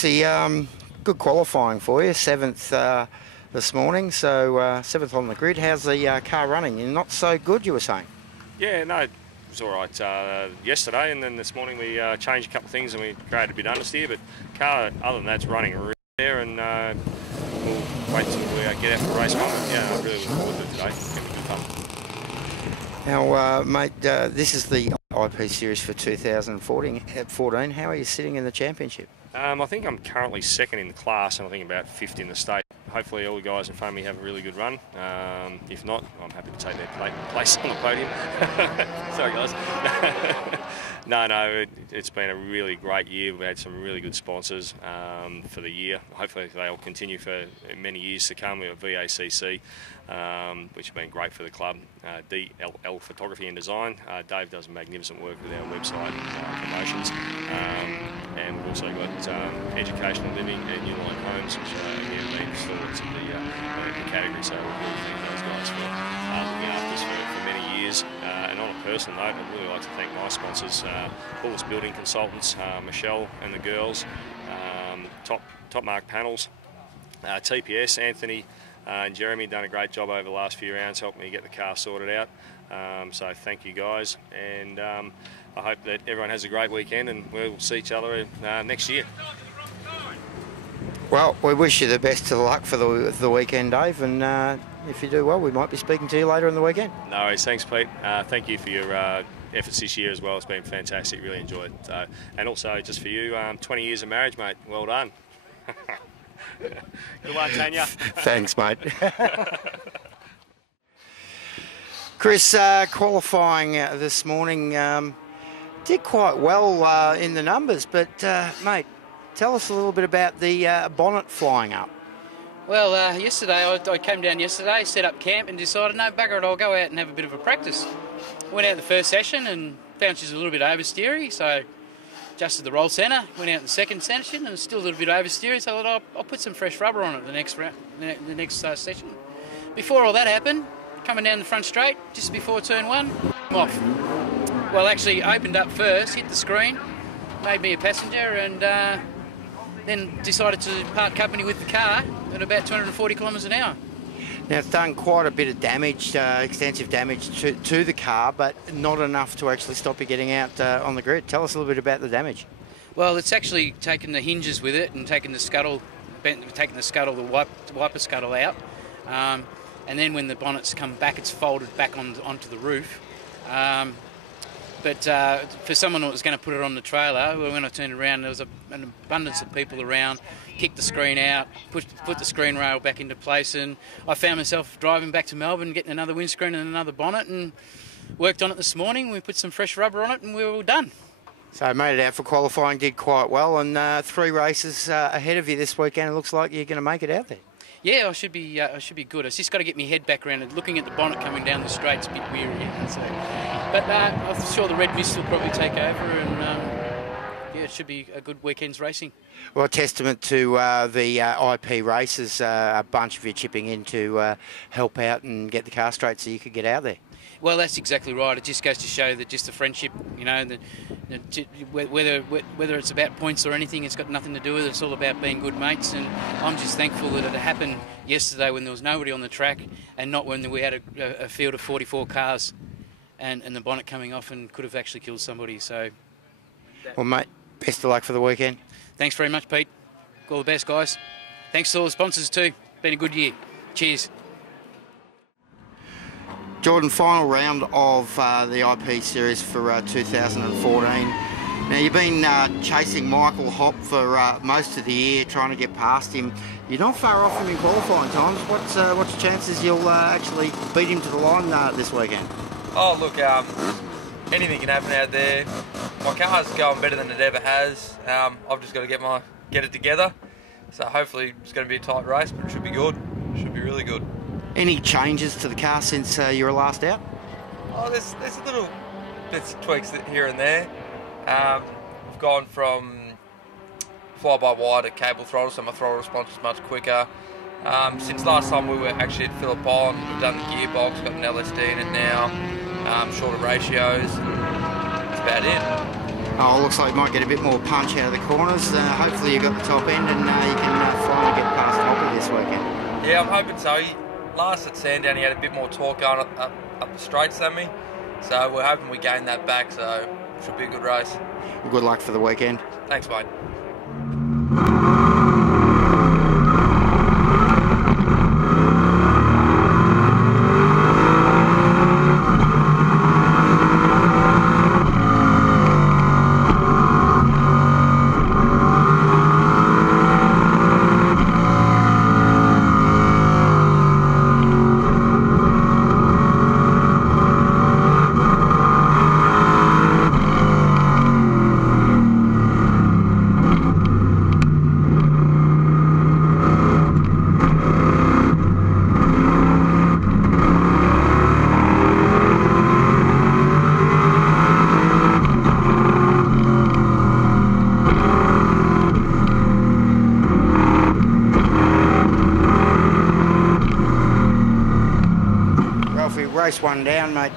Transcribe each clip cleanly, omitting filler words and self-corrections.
Coxy, good qualifying for you, 7th this morning, so 7th on the grid. How's the car running? You're not so good, you were saying? Yeah, no, it was all right yesterday, and then this morning we changed a couple of things and we created a bit of understeer, but car, other than that, it's running really there, and we'll wait until we get out for race one. Yeah, I really look forward to it today. It's going to be good fun. Now, mate, this is the IP Series for 2014. How are you sitting in the championship? I think I'm currently second in the class, and I think about 5th in the state. Hopefully all the guys in front of me have a really good run. If not, I'm happy to take their place on the podium. Sorry, guys. No, it's been a really great year. We've had some really good sponsors for the year. Hopefully they'll continue for many years to come. We've got VACC, which have been great for the club. DLL Photography and Design. Dave does magnificent work with our website promotions. And we've also got Educational Living and New Line Homes, which have been stewards of the category. So we're really thanking those guys for looking after us for many years. And on a personal note, I'd really like to thank my sponsors, Bullis Building Consultants, Michelle and the girls, Top Mark Panels, TPS, Anthony and Jeremy done a great job over the last few rounds helping me get the car sorted out. So thank you guys, and I hope that everyone has a great weekend and we'll see each other next year. Well, we wish you the best of luck for the weekend, Dave, and if you do well, we might be speaking to you later in the weekend. No worries, thanks Pete. Thank you for your efforts this year as well. It's been fantastic, really enjoyed it. And also just for you, 20 years of marriage, mate, well done. Good one, Tanya. Thanks, mate. Chris, qualifying this morning, did quite well in the numbers, but mate, tell us a little bit about the bonnet flying up. Well, yesterday, I came down yesterday, set up camp and decided, no, bugger it, I'll go out and have a bit of a practice. Went out the first session and found she's a little bit oversteery, so adjusted the roll centre, went out the second session and still a little bit oversteery, so I thought I'll put some fresh rubber on it the next session. Before all that happened, coming down the front straight, just before turn 1, off. Well, actually opened up first, hit the screen, made me a passenger, and then decided to part company with the car at about 240 kilometres an hour. Now, it's done quite a bit of damage, extensive damage to the car, but not enough to actually stop you getting out on the grid. Tell us a little bit about the damage. Well, it's actually taken the hinges with it and taken the scuttle, the wiper scuttle out. And then when the bonnets come back, it's folded back onto the roof. But for someone that was going to put it on the trailer, when I turned around, there was an abundance of people around, kicked the screen out, put the screen rail back into place, and I found myself driving back to Melbourne, getting another windscreen and another bonnet, and worked on it this morning. We put some fresh rubber on it, and we were all done. So made it out for qualifying, did quite well, and 3 races ahead of you this weekend. It looks like you're going to make it out there. Yeah, I should be good. I've just got to get my head back around it. Looking at the bonnet coming down the straight, it's a bit weary. So. But I'm sure the red mist will probably take over, and yeah, it should be a good weekend's racing. Well, a testament to the IP races, a bunch of you chipping in to help out and get the car straight so you could get out there. Well, that's exactly right. It just goes to show that just the friendship, you know, whether it's about points or anything, it's got nothing to do with it. It's all about being good mates, and I'm just thankful that it happened yesterday when there was nobody on the track and not when we had a field of 44 cars and the bonnet coming off and could have actually killed somebody. So, well, mate, best of luck for the weekend. Thanks very much, Pete. All the best, guys. Thanks to all the sponsors too. Been a good year. Cheers. Jordan, final round of the IP Series for 2014. Now, you've been chasing Michael Hopp for most of the year, trying to get past him. You're not far off him in qualifying times. What's the chances you'll actually beat him to the line this weekend? Oh, look, anything can happen out there. My car's going better than it ever has. I've just got to get it together. So hopefully it's going to be a tight race, but it should be good. It should be really good. Any changes to the car since you were last out? Oh, there's a little bits of tweaks here and there. We've gone from fly-by-wire to cable throttle, so my throttle response is much quicker. Since last time we were actually at Phillip Island, we've done the gearbox, got an LSD in it now, shorter ratios, that's about it. Oh, looks like you might get a bit more punch out of the corners. Hopefully you got the top end and you can finally get past Hoppy this weekend. Yeah, I'm hoping so. Last at Sandown he had a bit more torque going up the straights than me, so we're hoping we gain that back, so it should be a good race. Well, good luck for the weekend. Thanks, mate. Race one down, mate.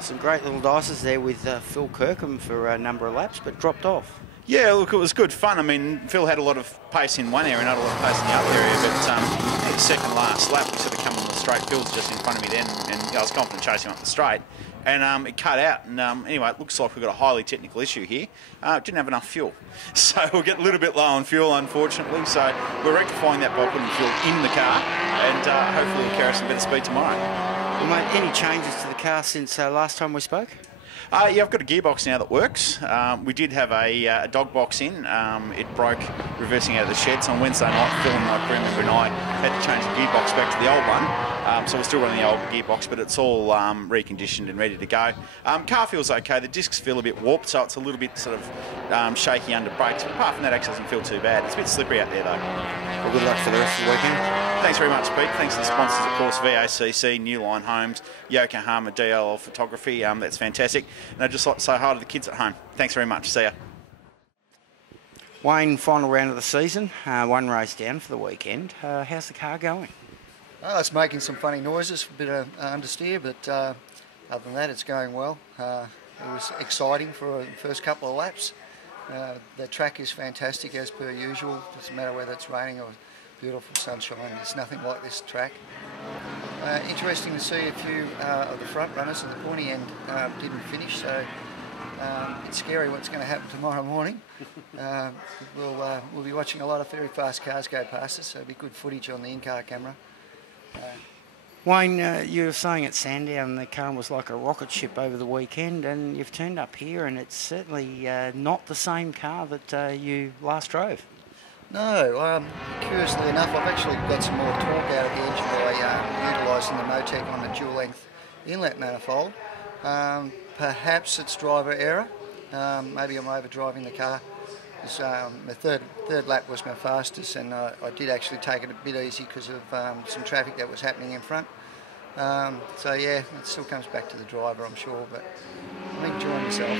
Some great little dices there with Phil Kirkham for a number of laps, but dropped off. Yeah, look, it was good fun. I mean, Phil had a lot of pace in one area, not a lot of pace in the other area, but second last lap, we sort of come on the straight. Phil was just in front of me then, and I was confident chasing him up the straight. And it cut out, and anyway, it looks like we've got a highly technical issue here. Didn't have enough fuel. So we'll get a little bit low on fuel, unfortunately. So we're rectifying that by putting fuel in the car, and hopefully we'll carry some better speed tomorrow. Well, mate, any changes to the car since last time we spoke? Yeah, I've got a gearbox now that works. We did have a dog box in. It broke reversing out of the shed. So on Wednesday night, Phil and my crew member and I had to change the gearbox back to the old one. So we're still running the old gearbox, but it's all reconditioned and ready to go. Car feels okay. The discs feel a bit warped, so it's a little bit sort of shaky under brakes. But apart from that, it actually doesn't feel too bad. It's a bit slippery out there, though. Well, good luck for the rest of the weekend. Thanks very much, Pete. Thanks to the sponsors, of course, VACC, New Line Homes, Yokohama DLL Photography. That's fantastic. And I'd just like to say hi to the kids at home. Thanks very much. See ya. Wayne, final round of the season. One race down for the weekend. How's the car going? Oh, it's making some funny noises, a bit of understeer, but other than that, it's going well. It was exciting for the first couple of laps. The track is fantastic as per usual. Doesn't matter whether it's raining or beautiful sunshine. There's nothing like this track. Interesting to see a few of the front runners at the pointy end didn't finish, so it's scary what's going to happen tomorrow morning. We'll be watching a lot of very fast cars go past us, so it'll be good footage on the in-car camera. Wayne, you were saying at Sandown the car was like a rocket ship over the weekend, and you've turned up here and it's certainly not the same car that you last drove. No, curiously enough, I've actually got some more torque out of the engine by utilising the Motec on the dual-length inlet manifold. Perhaps it's driver error. Maybe I'm overdriving the car. My third lap was my fastest, and I did actually take it a bit easy because of some traffic that was happening in front. So yeah, it still comes back to the driver, I'm sure, but I'm enjoying myself.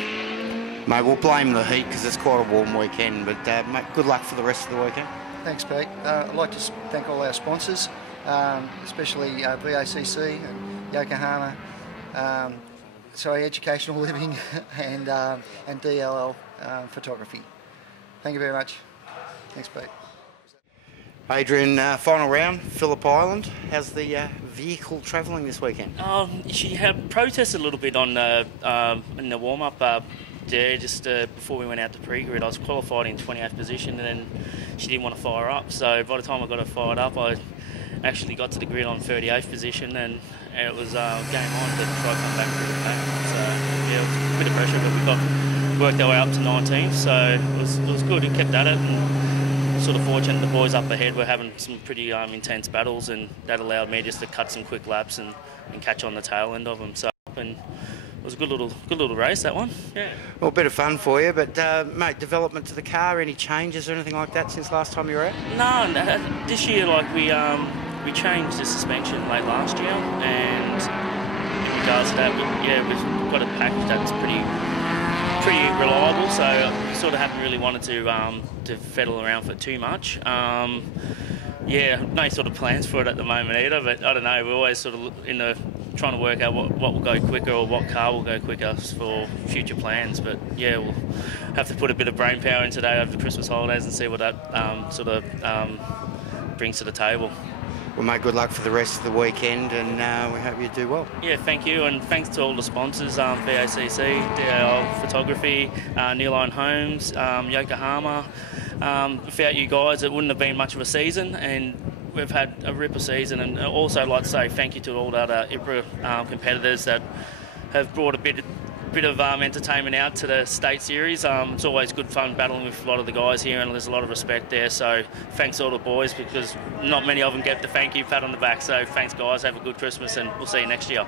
Mate, we'll blame the heat because it's quite a warm weekend, but mate, good luck for the rest of the weekend. Thanks, Pete. I'd like to thank all our sponsors, especially VACC and Yokohama, Educational Living and DLL Photography. Thank you very much. Thanks, Pete. Adrian, final round, Phillip Island. How's the vehicle travelling this weekend? She had protested a little bit on in the warm-up there just before we went out to pre-grid. I was qualified in 28th position, and then she didn't want to fire up. So by the time I got her fired up, I actually got to the grid on 38th position, and it was game on to try to come back through the pack. So yeah, it was a bit of pressure, but we worked our way up to 19th, so it was good. We kept at it, and sort of fortunate the boys up ahead were having some pretty intense battles, and that allowed me just to cut some quick laps and catch on the tail end of them. So and it was a good little race, that one. Yeah. Well, a bit of fun for you, but mate, development to the car, any changes or anything like that since last time you were out? No, this year we changed the suspension late last year, and in regards to that, we've got a package that's pretty reliable. So we sort of haven't really wanted to fiddle around for too much. No sort of plans for it at the moment either, but I don't know, we're always sort of trying to work out what will go quicker or what car will go quicker for future plans. But yeah, have to put a bit of brain power in today over the Christmas holidays and see what that sort of brings to the table. Well, mate, good luck for the rest of the weekend, and we hope you do well. Yeah, thank you, and thanks to all the sponsors, VACC, DAL Photography, New Line Homes, Yokohama. Without you guys, it wouldn't have been much of a season, and we've had a ripper season. And I'd also like to say thank you to all the other IPRA competitors that have brought a bit of entertainment out to the state series. It's always good fun battling with a lot of the guys here, and there's a lot of respect there, so thanks to all the boys, because not many of them get the thank you pat on the back. So thanks guys, have a good Christmas, and we'll see you next year.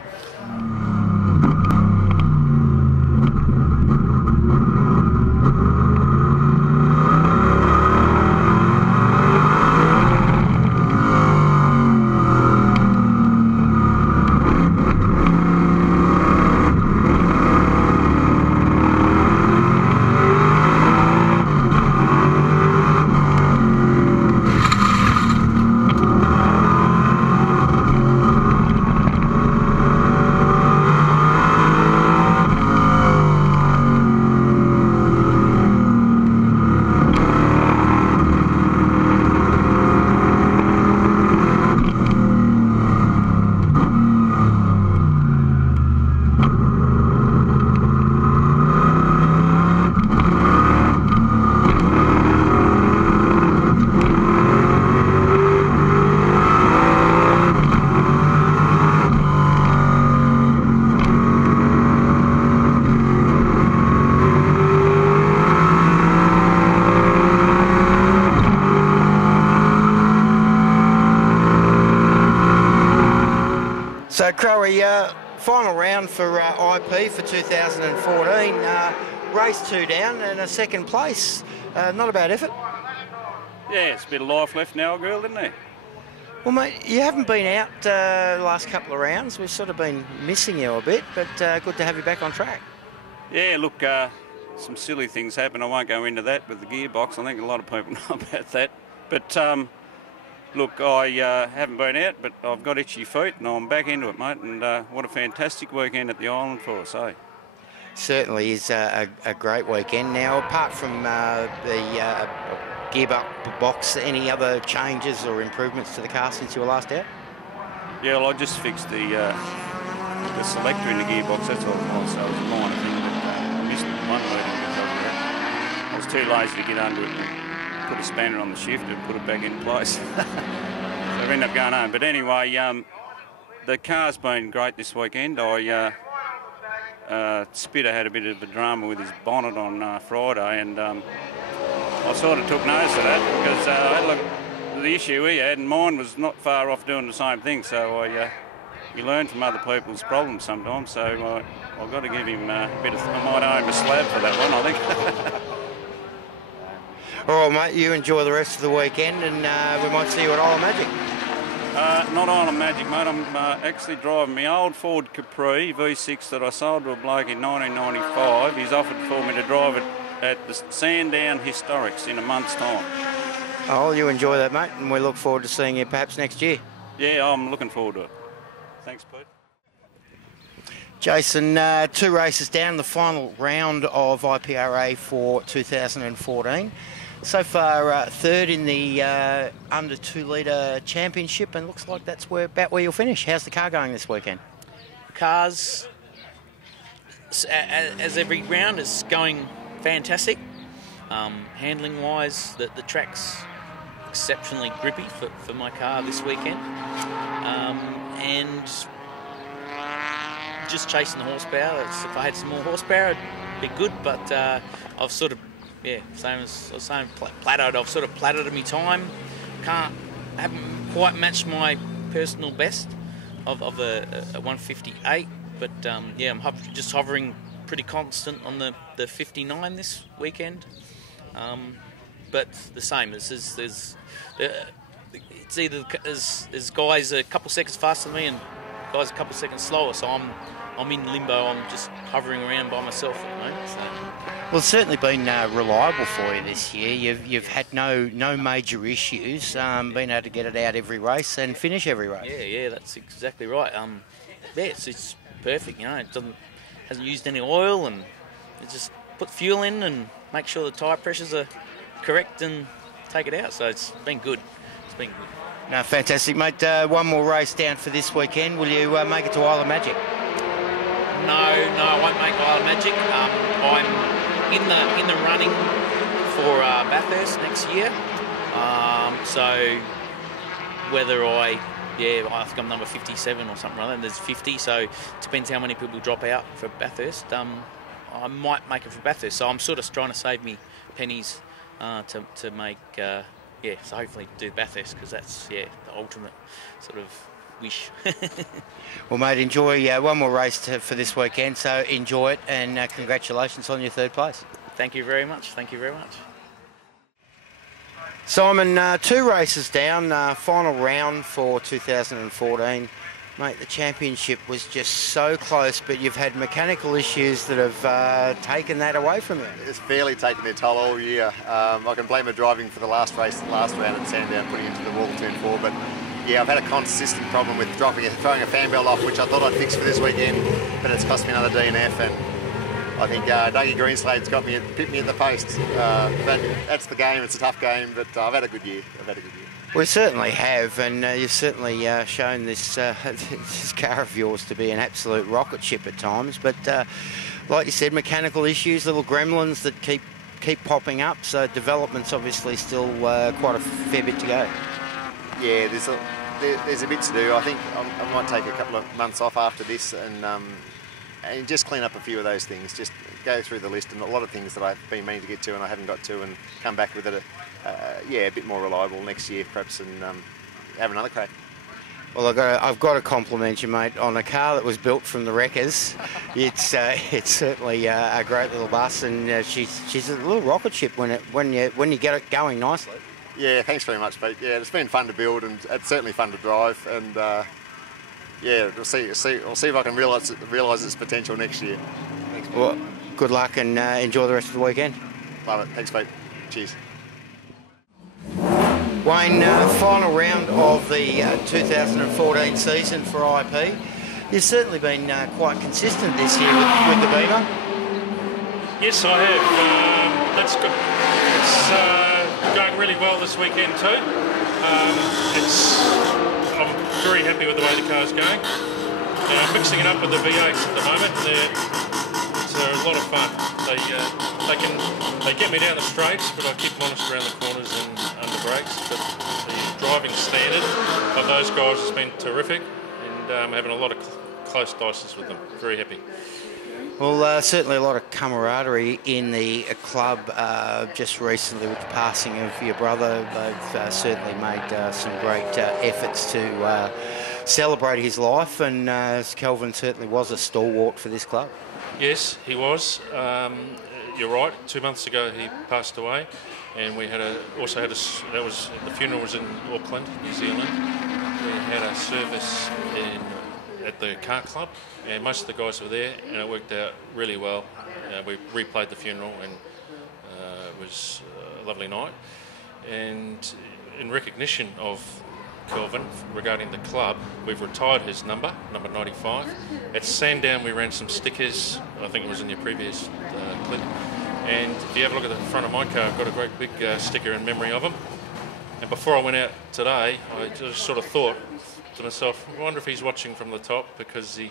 So, Crowie, final round for IP for 2014. Race 2 down and a second place. Not a bad effort. Yeah, it's a bit of life left now, girl, isn't there? Well, mate, you haven't been out the last couple of rounds. We've sort of been missing you a bit, but good to have you back on track. Yeah, look, some silly things happen. I won't go into that with the gearbox. I think a lot of people know about that. But, look, I haven't been out, but I've got itchy feet and I'm back into it, mate. And what a fantastic weekend at the island for us, eh? Certainly is a great weekend. Now, apart from the gearbox, any other changes or improvements to the car since you were last out? Yeah, well, I just fixed the selector in the gearbox. That's all it was. So it was a minor thing, but I missed one leading because of that. I was too lazy to get under it and put a spanner on the shift and put it back in place. So I ended up going home. But anyway, the car's been great this weekend. Spitter had a bit of a drama with his bonnet on Friday, and I sort of took notice of that because the issue he had, and mine was not far off doing the same thing. So you learn from other people's problems sometimes. So I've got to give him a bit of, I might owe him a slab for that one, I think. All right, mate, you enjoy the rest of the weekend, and we might see you at Isle of Magic. Not Island Magic, mate. I'm actually driving my old Ford Capri V6 that I sold to a bloke in 1995. He's offered for me to drive it at the Sandown Historics in a month's time. Oh, you enjoy that, mate, and we look forward to seeing you perhaps next year. Yeah, I'm looking forward to it. Thanks, Pete. Jason, 2 races down, the final round of IPRA for 2014. So far, third in the under 2 litre championship, and looks like that's about where you'll finish. How's the car going this weekend? Cars, as every round, is going fantastic. Handling wise, the track's exceptionally grippy for my car this weekend. And just chasing the horsepower. If I had some more horsepower, it'd be good, but I've sort of, same as I was saying, plateaued. I've sort of plateaued my time. Haven't quite matched my personal best of a 158, but I'm just hovering pretty constant on the 59 this weekend. But the same, it's either there's guys a couple seconds faster than me and guys a couple seconds slower, so I'm in limbo. I'm just hovering around by myself at the moment. So. Well, it's certainly been reliable for you this year. You've had no major issues, been able to get it out every race and finish every race. Yeah, that's exactly right. It's perfect. It hasn't used any oil, and it just put fuel in, and make sure the tyre pressures are correct and take it out. So it's been good. It's been good. No, fantastic, mate. One more race down for this weekend. Will you make it to Isle of Magic? No, I won't make Isle of Magic. I'm in the running for Bathurst next year. So whether I think I'm number 57 or something like that. And there's 50, so it depends how many people drop out for Bathurst. I might make it for Bathurst. So I'm sort of trying to save me pennies to make. So hopefully do Bathurst, because that's the ultimate sort of wish. Well, mate, enjoy one more race for this weekend, so enjoy it, and congratulations on your third place. Thank you very much. Thank you very much. Simon, 2 races down, final round for 2014. Mate, the championship was just so close, but you've had mechanical issues that have taken that away from you. It's fairly taken their toll all year. I can blame the driving for the last race, the last round at Sandown, putting into the wall turn 4, but yeah, I've had a consistent problem with throwing a fan belt off, which I thought I'd fix for this weekend, but it's cost me another DNF, and I think Dougie Greenslade's pipped me at the post. But that's the game. It's a tough game, but I've had a good year. We certainly have, and you've certainly shown this this car of yours to be an absolute rocket ship at times. But like you said, mechanical issues, little gremlins that keep popping up. So development's obviously still quite a fair bit to go. Yeah, there's a bit to do. I think I might take a couple of months off after this and just clean up a few of those things. Just go through the list, and a lot of things that I've been meaning to get to and I haven't got to, and come back with it a bit more reliable next year perhaps, and have another crack. Well, I've got to compliment you, mate, on a car that was built from the wreckers. It's certainly a great little bus, and she's a little rocket ship when you get it going nicely. Yeah, thanks very much, Pete. Yeah, it's been fun to build, and it's certainly fun to drive, and we'll see if I can realise its potential next year. Thanks, Pete. Well, good luck, and enjoy the rest of the weekend. Love it. Thanks, Pete. Cheers. Wayne, final round of the 2014 season for IP. You've certainly been quite consistent this year with the Beamer. Yes, I have. That's good. It's going really well this weekend too. I'm very happy with the way the car's going. I'm mixing it up with the V8s at the moment. It's a lot of fun. They get me down the straights, but I keep them honest around the corners and under brakes. But the driving standard of those guys has been terrific, and I'm having a lot of close dices with them. Very happy. Well, certainly a lot of camaraderie in the club just recently with the passing of your brother. They've certainly made some great efforts to celebrate his life, and Kelvin certainly was a stalwart for this club. Yes, he was. You're right. 2 months ago he passed away, and we the funeral was in Auckland, New Zealand. We had a service at the car club, and most of the guys were there, and it worked out really well. We replayed the funeral, and it was a lovely night. And in recognition of Kelvin regarding the club, we've retired his number 95. At Sandown we ran some stickers, I think it was in your previous clip, and if you have a look at the front of my car, I've got a great big sticker in memory of him. And before I went out today, I just sort of thought to myself, I wonder if he's watching from the top, because he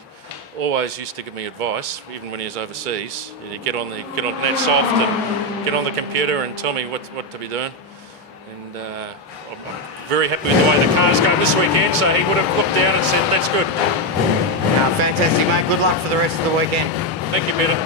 always used to give me advice, even when he was overseas. He'd get on NetSoft and get on the computer and tell me what to be doing. And I'm very happy with the way the car's going this weekend, so he would have looked down and said, that's good. Fantastic, mate. Good luck for the rest of the weekend. Thank you, Peter.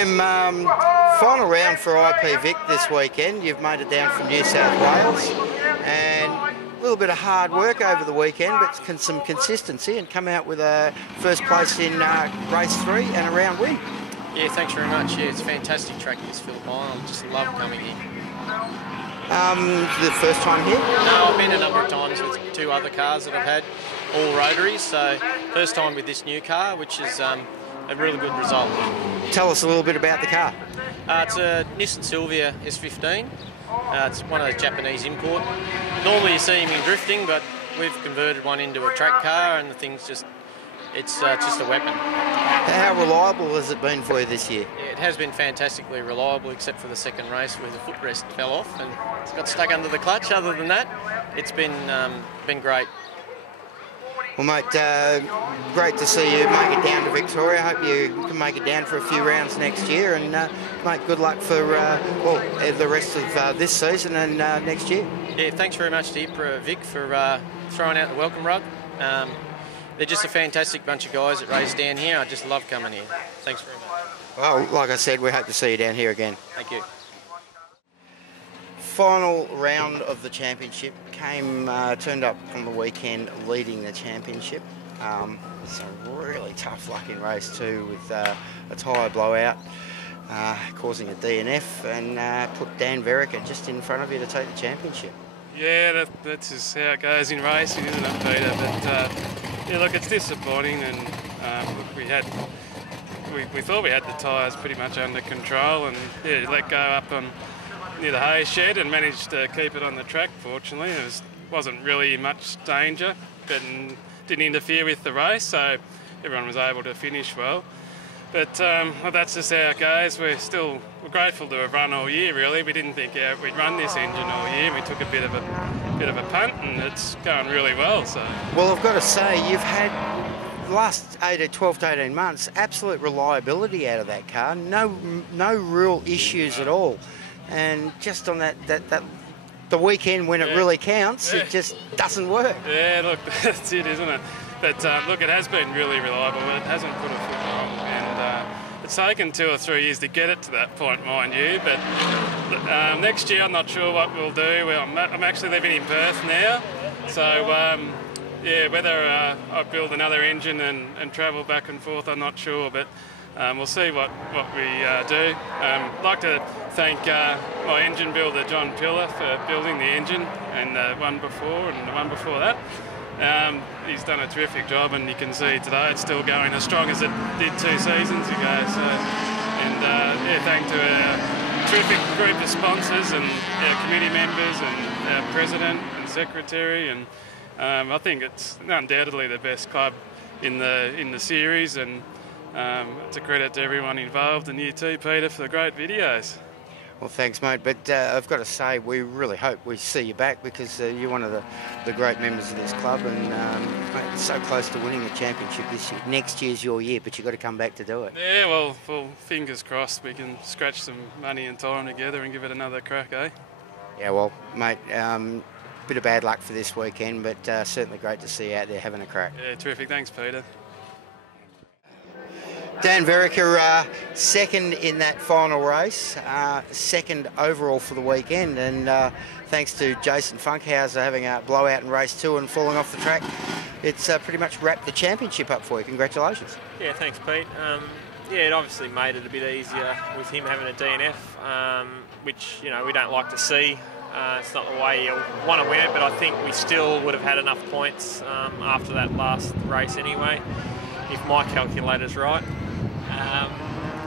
Sam, final round for IP Vic this weekend. You've made it down from New South Wales, and a little bit of hard work over the weekend, but some consistency, and come out with a first place in race 3 and a round win. Yeah, thanks very much. Yeah, it's a fantastic track, this Phillip Island. I just love coming here. The first time here? No, I've been a number of times with 2 other cars that I've had, all rotaries. So first time with this new car, which is a really good result. Tell us a little bit about the car. It's a Nissan Silvia S15. It's one of those Japanese import. Normally you see him in drifting, but we've converted one into a track car, and the thing's just a weapon. How reliable has it been for you this year? Yeah, it has been fantastically reliable, except for the second race where the footrest fell off and it's got stuck under the clutch. Other than that, it's been great. Well, mate, great to see you make it down to Victoria. Hope you can make it down for a few rounds next year, and mate, good luck for the rest of this season and next year. Yeah, thanks very much to IPRA of Vic for throwing out the welcome rug. They're just a fantastic bunch of guys that race down here. I just love coming here. Thanks very much. Well, like I said, we hope to see you down here again. Thank you. Final round of the championship turned up on the weekend leading the championship. It's a really tough luck in race 2 with a tyre blowout causing a DNF, and put Dan Verica just in front of you to take the championship. Yeah, that's just how it goes in racing, isn't it, Peter? But yeah, look, it's disappointing, and look, we thought we had the tyres pretty much under control, and yeah, let go up on near the hay shed and managed to keep it on the track. Fortunately, it wasn't really much danger, but didn't interfere with the race, so everyone was able to finish well. But well, that's just how it goes. We're grateful to have run all year. Really, we didn't think we'd run this engine all year. We took a bit of a punt, and it's going really well. So. Well, I've got to say, you've had the last 12 to 18 months absolute reliability out of that car. No real issues at all. And just on the weekend when it really counts, it just doesn't work. Yeah, look, that's it, isn't it? But look, it has been really reliable. It hasn't put a foot wrong, and it's taken 2 or 3 years to get it to that point, mind you. But next year, I'm not sure what we'll do. I'm actually living in Perth now, so yeah, whether I build another engine and travel back and forth, I'm not sure. But we'll see what we do. I'd like to thank my engine builder, John Pillar, for building the engine, and the one before and the one before that. He's done a terrific job, and you can see today it's still going as strong as it did 2 seasons ago. So, and yeah, thanks to our terrific group of sponsors and our committee members and our president and secretary, and I think it's undoubtedly the best club in the series, and it's a credit to everyone involved, and you too, Peter, for the great videos. Well, thanks, mate. But I've got to say, we really hope we see you back, because you're one of the great members of this club, and mate, so close to winning the championship this year. Next year's your year, but you've got to come back to do it. Yeah, well, fingers crossed we can scratch some money and time together and give it another crack, eh? Yeah, well, mate, bit of bad luck for this weekend, but certainly great to see you out there having a crack. Yeah, terrific. Thanks, Peter. Dan Verica, second in that final race, second overall for the weekend, and thanks to Jason Funkhauser having a blowout in race 2 and falling off the track, it's pretty much wrapped the championship up for you. Congratulations. Yeah, thanks, Pete. Yeah, it obviously made it a bit easier with him having a DNF, which, you know, we don't like to see. It's not the way you want to win it, but I think we still would have had enough points after that last race anyway, if my calculator's right.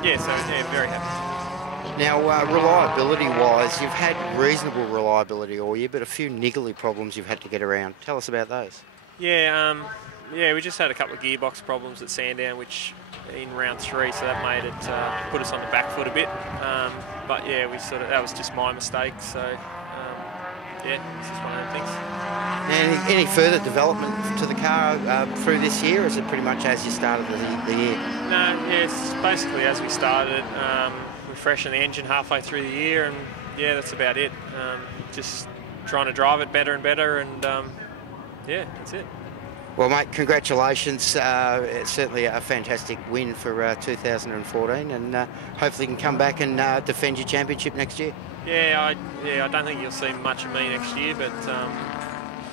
Yeah, so yeah, very happy. Now, reliability-wise, you've had reasonable reliability all year, but a few niggly problems you've had to get around. Tell us about those. Yeah, yeah, we just had a couple of gearbox problems at Sandown, which in round 3, so that made it put us on the back foot a bit. But yeah, that was just my mistake. So yeah, it's just one of those things. Any further development to the car through this year, or is it pretty much as you started the year? No, yeah, it's basically as we started. We freshened the engine halfway through the year, and yeah, that's about it. Just trying to drive it better and better, and yeah, that's it. Well, mate, congratulations. It's certainly a fantastic win for 2014, and hopefully you can come back and defend your championship next year. I don't think you'll see much of me next year, but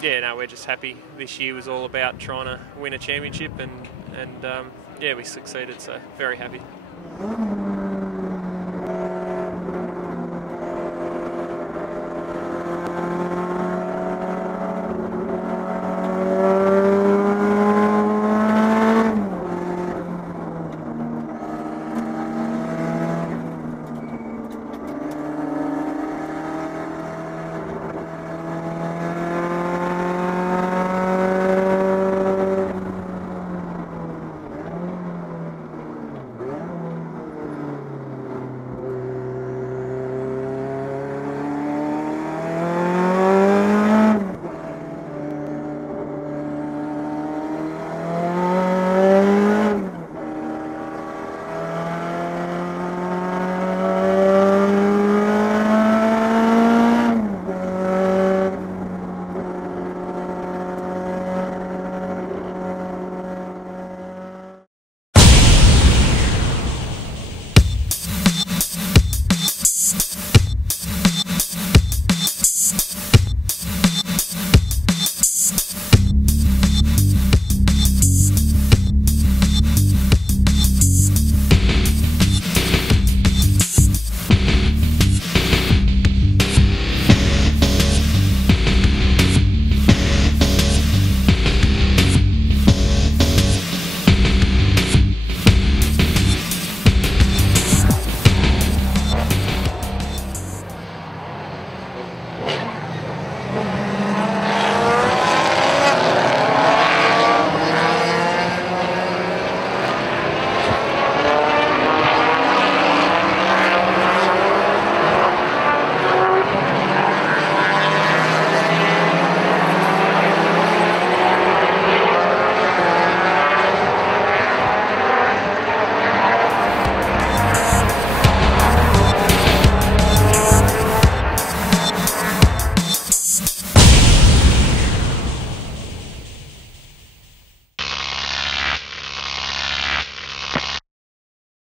we're just happy. This year was all about trying to win a championship, and we succeeded, so very happy.